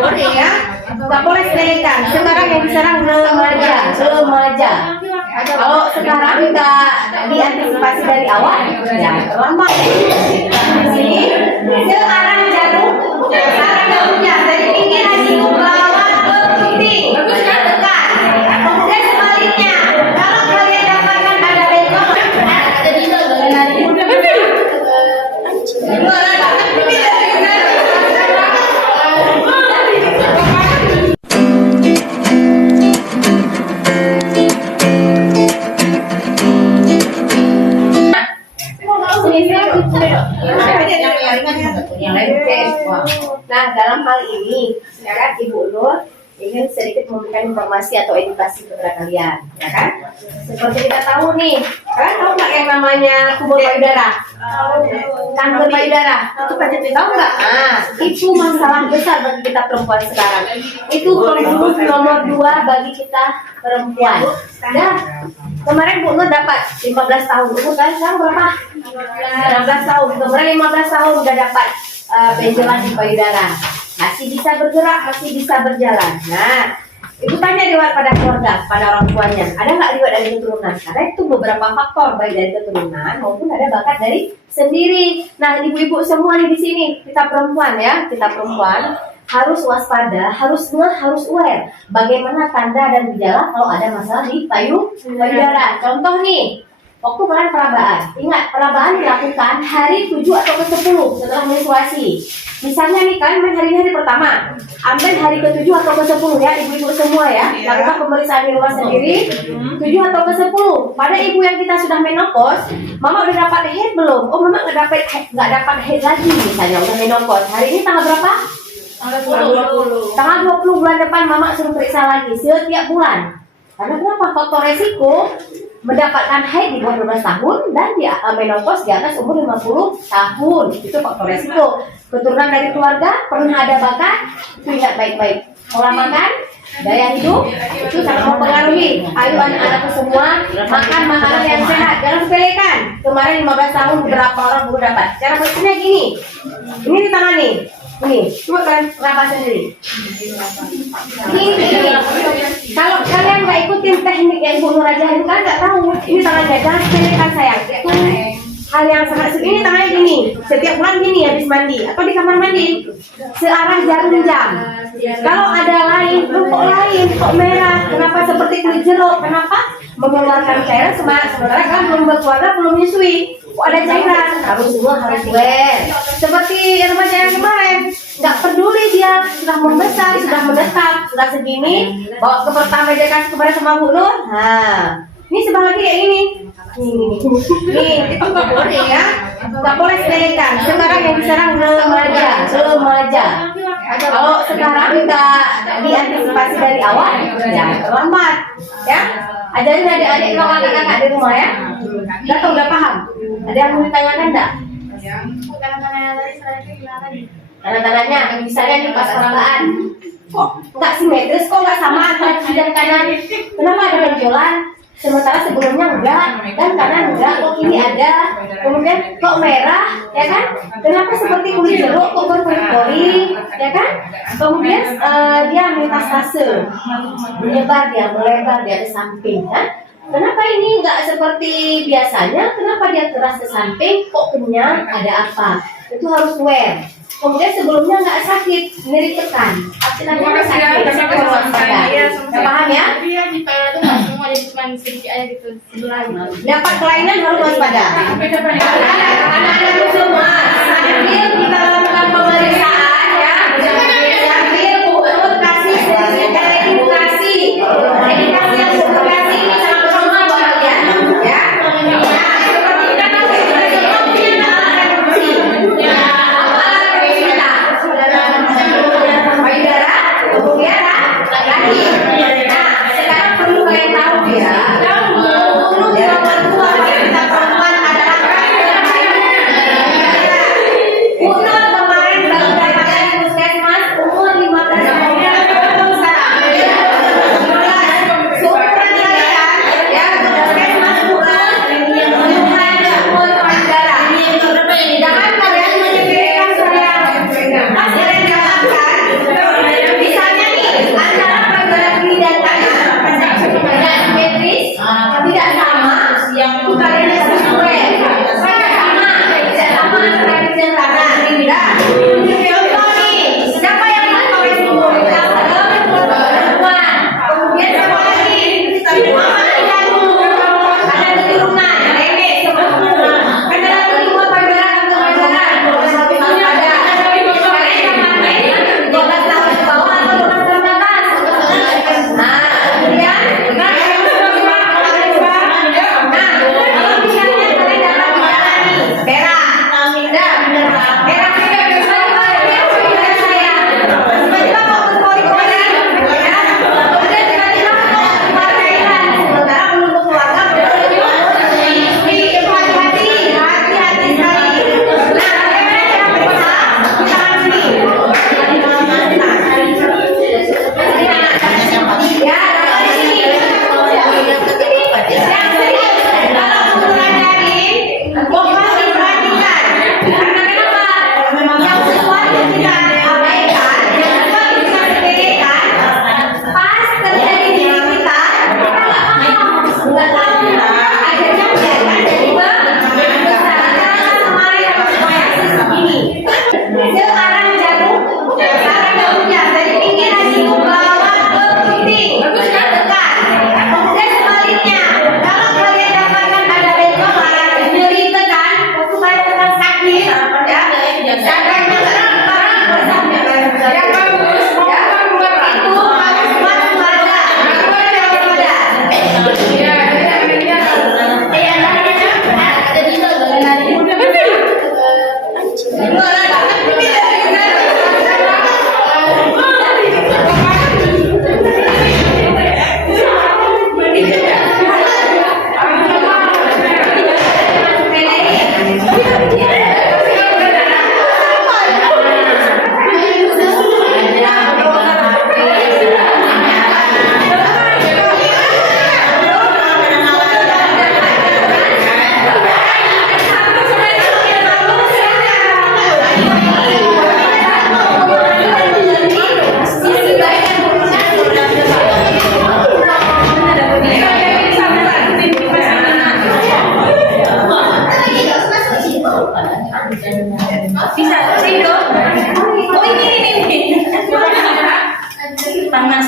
boleh ya, nggak boleh sepelekan. Sekarang yang diserang remaja. Kalau sekarang nggak diantisipasi dari awal, ya terlambat. Sekarang jarumnya dari pinggiran itu bawah ke puting, tekan. Kemudian sebaliknya, kalau kalian dapatkan ada bengkok, nah, dalam hal ini, ya kan, Ibu Nur ingin sedikit memberikan informasi atau edukasi kepada kalian, ya kan? Seperti kita tahu nih, kalian tahu nggak yang namanya tumor payudara? Kanker payudara, itu tahu nggak? Nah, itu masalah besar bagi kita perempuan sekarang. Itu pembunuh nomor 2 bagi kita perempuan. Dan kemarin Bu Nur dapat 15 tahun, Bu kan sekarang berapa? 16 tahun. Kemarin 15 tahun udah dapat benjolan di payudara. Masih bisa bergerak, masih bisa berjalan. Nah, Ibu tanya pada keluarga, pada orang tuanya, ada nggak riwayat dari keturunan? Karena itu beberapa faktor, baik dari keturunan maupun ada bakat dari sendiri. Nah, ibu-ibu semua nih di sini, kita perempuan ya, kita perempuan harus waspada, harus aware. Bagaimana tanda dan gejala kalau ada masalah di payudara. Contoh nih, waktu kalian perabaan, ingat perabaan dilakukan hari 7 atau ke-10 setelah menstruasi. Misalnya nih kalian main hari pertama, ambil hari ke-7 atau ke-10 ya, ibu-ibu semua ya, lakukan pemeriksaan di rumah sendiri, 7 atau ke-10. Pada ibu yang kita sudah menopause, mama udah dapat head belum? Oh, mama nggak dapat head lagi misalnya, udah menopause. Hari ini tanggal berapa? Tanggal 20 bulan depan mama suruh periksa lagi setiap bulan. Karena kenapa? Faktor resiko mendapatkan haid di bawah 12 tahun dan di menopause di atas umur 50 tahun. Itu faktor resiko. Keturunan dari keluarga, pernah ada bakat, itu ingat baik-baik. Pola makan, gaya hidup, itu sangat mempengaruhi. Ayo anak-anakku semua, makan makanan yang sehat, jangan sepelekan. Kemarin 15 tahun berapa orang baru dapat. Cara bersihnya gini, ini di tangan nih. Ini, coba kalian raba sendiri. Ini. Kalau kalian nggak ikutin teknik yang Ibu Nur ajarin, kalian nggak tahu. Ini tangannya, jangan sepelekan sayang. Itu hal yang sangat ini tangannya gini. Setiap bulan gini habis mandi atau di kamar mandi searah jarum jam. Kalau ada lain, kok lain, kok merah, kenapa seperti kulit jeruk? Kenapa? Mengeluarkan cairan sementara kan belum berkeluarga, belum menyusui. Kok ada cairan? Harus aware. Seperti remaja yang kemarin, nggak peduli dia sudah membesar, sudah menetap, sudah segini, bawa ke pertama dia kasih kepada sama Bu Nur. Nah, ini sebelah lagi kayak ini. Nih, itu nggak boleh ya, nggak boleh sepelekan. Sekarang yang diserang remaja. Kalau sekarang nggak diantisipasi dari awal, ya terlambat. Ya, ajarin adik-adik kalau anak-anak di rumah ya. Udah paham? Ada yang mau ditanyakan enggak? Tanda-tandanya, misalnya nih pas perabaan, kok nggak simetris, kok nggak sama antara kiri dan kanan? Kenapa ada benjolan? Sementara sebelumnya enggak, dan kanan enggak, kok ini ada, kemudian kok merah, ya kan? Kenapa seperti kulit jeruk, kok berpori-pori, ya kan? Kemudian dia metastase, melebar dia ke samping, kan? Kenapa ini enggak seperti biasanya? Kenapa dia keras ke samping, kok kenyang, ada apa? Itu harus aware. Kemudian sebelumnya nggak sakit, nyeri tekan. Artinya sakit. Paham ya? Dapat kelainan harus waspada. Anak-anak semua sambil kita lakukan pemeriksaan ya. Sambil Bu Nur kasih sedikit edukasi. Edukasi yang edukasi ini sangat berguna buat kalian ya. Bu Nur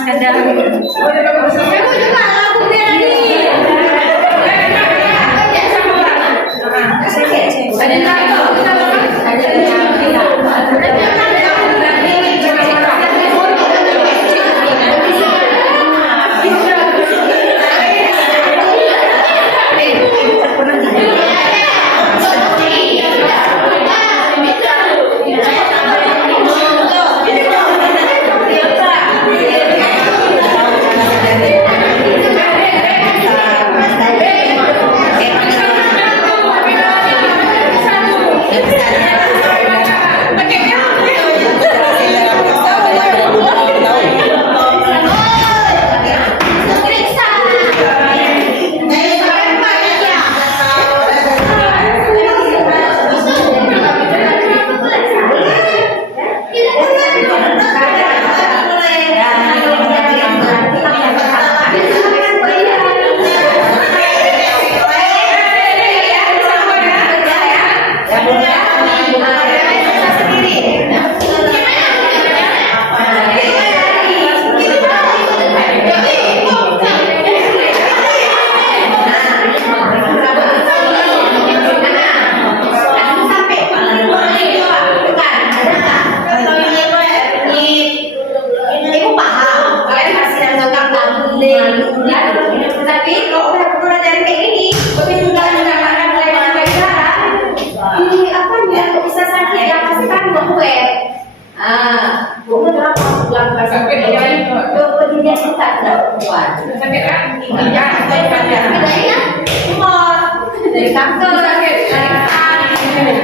kadang. Kamu juga lagu bela nih. Tapi kalau udah belajar kayak gini, begitu nggak mengatakan mulai sekarang, ini apa ya? Kok bisa sakit? Yang pasti kan gue. Gue udah pulang ke sakit. Gue dia suka kuat. Sakit kan? Iya. Ada ya? Tumor. Dari kanker. Dari